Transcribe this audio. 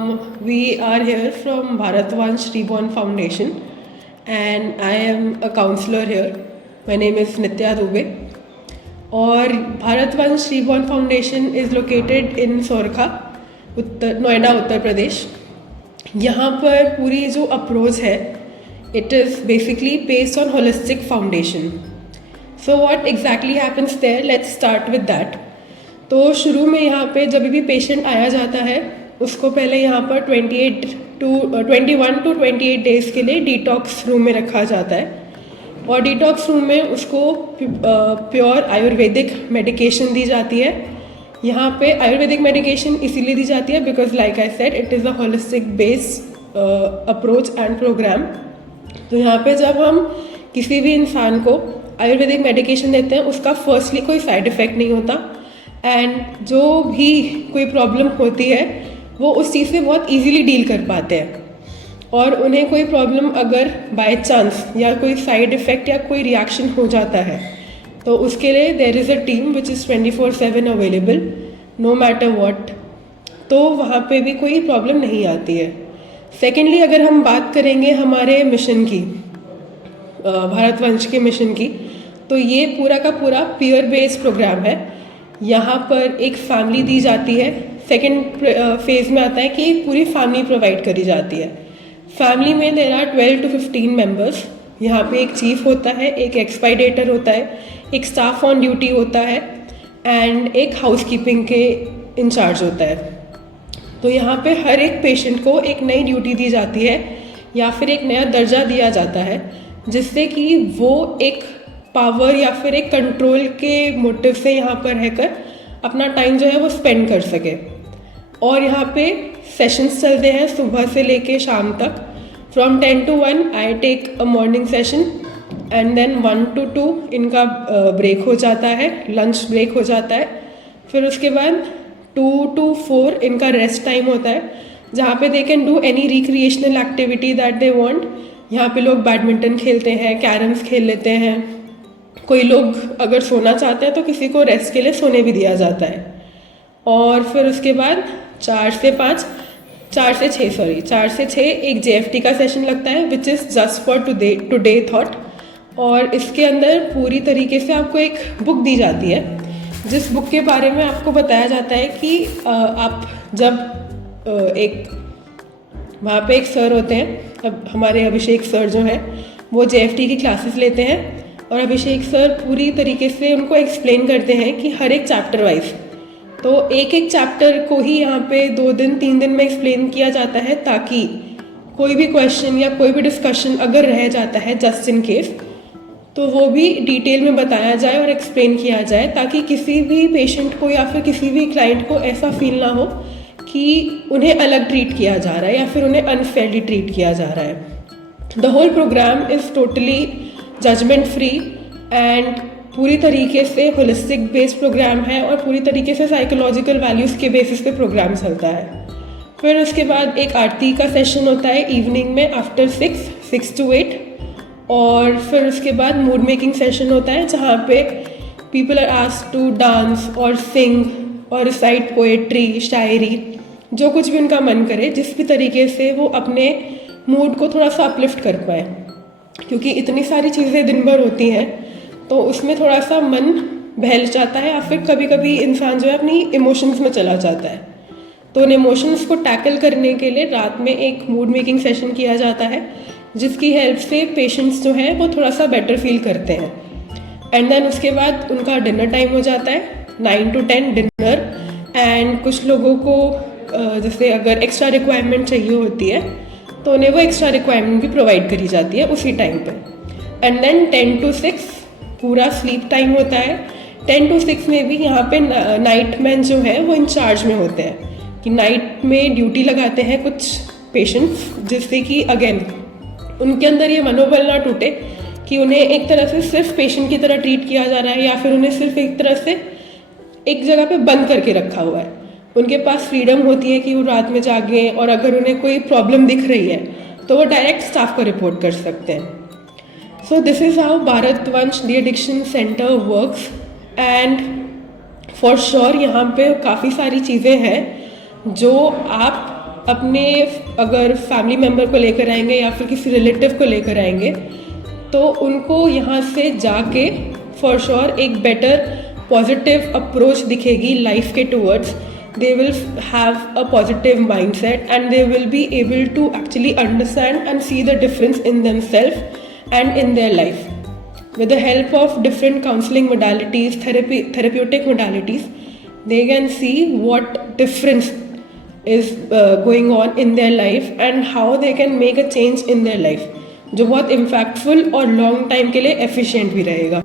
We are here from Bharatvansh Reborn Foundation, and I am a counselor here. My name is Nitya Dubey. और Bharatvansh reborn foundation is located in Sorkha, Noida, Uttar Pradesh. यहाँ पर पूरी जो approach है it is basically based on holistic foundation. So what exactly happens there, let's start with that. तो शुरू में यहाँ पे जब भी पेशेंट आया जाता है उसको पहले यहाँ पर 21 to 28 डेज़ के लिए डिटॉक्स रूम में रखा जाता है. और डिटॉक्स रूम में उसको प्योर आयुर्वेदिक मेडिकेशन दी जाती है. यहाँ पे आयुर्वेदिक मेडिकेशन इसीलिए दी जाती है because like I said it is a holistic based approach and programme. तो यहाँ पे जब हम किसी भी इंसान को आयुर्वेदिक मेडिकेशन देते हैं उसका फर्स्टली कोई साइड इफ़ेक्ट नहीं होता, एंड जो भी कोई प्रॉब्लम होती है वो उस चीज़ से बहुत ईजीली डील कर पाते हैं. और उन्हें कोई प्रॉब्लम अगर बाय चांस या कोई साइड इफ़ेक्ट या कोई रिएक्शन हो जाता है तो उसके लिए there is a team which is 24/7 available no matter what. तो वहाँ पे भी कोई प्रॉब्लम नहीं आती है. सेकेंडली, अगर हम बात करेंगे हमारे मिशन की, भारतवंश के मिशन की, तो ये पूरा का पूरा पीयर बेस्ड प्रोग्राम है. यहाँ पर एक फैमिली दी जाती है. सेकेंड फेज़ में आता है कि एक पूरी फैमिली प्रोवाइड करी जाती है. फैमिली में देर आर 12 to 15 मेम्बर्स. यहाँ पे एक चीफ होता है, एक एक्सपाइडेटर होता है, एक स्टाफ ऑन ड्यूटी होता है एंड एक हाउसकीपिंग के इंचार्ज होता है. तो यहाँ पे हर एक पेशेंट को एक नई ड्यूटी दी जाती है या फिर एक नया दर्जा दिया जाता है जिससे कि वो एक पावर या फिर एक कंट्रोल के मोटिव से यहाँ पर रहकर अपना टाइम जो है वो स्पेंड कर सके. और यहाँ पे सेशंस चलते हैं सुबह से लेके शाम तक. From 10 to 1 I take a morning session and then 1 to 2 इनका ब्रेक हो जाता है, लंच ब्रेक हो जाता है. फिर उसके बाद 2 to 4 इनका रेस्ट टाइम होता है जहाँ पे they can do any recreational activity that they want. यहाँ पे लोग बैडमिंटन खेलते हैं, कैरम्स खेल लेते हैं. कोई लोग अगर सोना चाहते हैं तो किसी को रेस्ट के लिए सोने भी दिया जाता है. और फिर उसके बाद 4 से 6 एक JFT का सेशन लगता है which is just for today thought. और इसके अंदर पूरी तरीके से आपको एक बुक दी जाती है जिस बुक के बारे में आपको बताया जाता है कि आप जब एक वहाँ पे एक सर होते हैं, अब हमारे अभिषेक सर जो हैं वो JFT की क्लासेस लेते हैं और अभिषेक सर पूरी तरीके से उनको एक्सप्लेन करते हैं कि हर एक चैप्टर वाइज. तो एक चैप्टर को ही यहाँ पे 2 दिन 3 दिन में एक्सप्लेन किया जाता है ताकि कोई भी क्वेश्चन या कोई भी डिस्कशन अगर रह जाता है जस्ट इन केस तो वो भी डिटेल में बताया जाए और एक्सप्लेन किया जाए ताकि किसी भी पेशेंट को या फिर किसी भी क्लाइंट को ऐसा फील ना हो कि उन्हें अलग ट्रीट किया जा रहा है या फिर उन्हें अनफेयरली ट्रीट किया जा रहा है. The whole programme is totally judgement free and पूरी तरीके से होलिस्टिक बेस्ड प्रोग्राम है और पूरी तरीके से साइकोलॉजिकल वैल्यूज़ के बेसिस पे प्रोग्राम चलता है. फिर उसके बाद एक आरती का सेशन होता है इवनिंग में आफ्टर 6 to 8. और फिर उसके बाद मूड मेकिंग सेशन होता है जहाँ पे people are asked to dance और सिंग और रिसाइट पोएट्री, शायरी, जो कुछ भी उनका मन करे जिस भी तरीके से वो अपने मूड को थोड़ा सा अपलिफ्ट कर पाए. क्योंकि इतनी सारी चीज़ें दिन भर होती हैं तो उसमें थोड़ा सा मन बहल जाता है या फिर कभी कभी इंसान जो है अपनी इमोशंस में चला जाता है. तो उन इमोशंस को टैकल करने के लिए रात में एक मूड मेकिंग सेशन किया जाता है जिसकी हेल्प से पेशेंट्स जो हैं वो थोड़ा सा बेटर फील करते हैं. एंड देन उसके बाद उनका डिनर टाइम हो जाता है 9 to 10 डिनर. एंड कुछ लोगों को जैसे अगर एक्स्ट्रा रिक्वायरमेंट चाहिए होती है तो उन्हें वो एक्स्ट्रा रिक्वायरमेंट भी प्रोवाइड करी जाती है उसी टाइम पे. एंड देन 10 to 6 पूरा स्लीप टाइम होता है. 10 to 6 में भी यहाँ पे नाइट मैन जो है वो इंचार्ज में होते हैं कि नाइट में ड्यूटी लगाते हैं कुछ पेशेंट्स जिससे कि अगेन उनके अंदर ये मनोबल ना टूटे कि उन्हें एक तरह से सिर्फ पेशेंट की तरह ट्रीट किया जा रहा है या फिर उन्हें सिर्फ एक तरह से एक जगह पे बंद करके रखा हुआ है. उनके पास फ्रीडम होती है कि वो रात में जागें और अगर उन्हें कोई प्रॉब्लम दिख रही है तो वो डायरेक्ट स्टाफ को रिपोर्ट कर सकते हैं. So this is how Bharatvansh de addiction centre works. And for sure यहाँ पे काफ़ी सारी चीज़ें हैं जो आप अपने अगर फैमिली मेम्बर को लेकर आएंगे या फिर किसी रिलेटिव को लेकर आएंगे तो उनको यहाँ से जाके फॉर श्योर एक बेटर पॉजिटिव अप्रोच दिखेगी लाइफ के towards. They will have a positive mindset and they will be able to actually understand and see the difference in themselves and in their life. With the help of different counseling modalities, therapeutic modalities, they can see what difference is going on in their life and how they can make a change in their life, जो बहुत impactful और long time के लिए efficient भी रहेगा.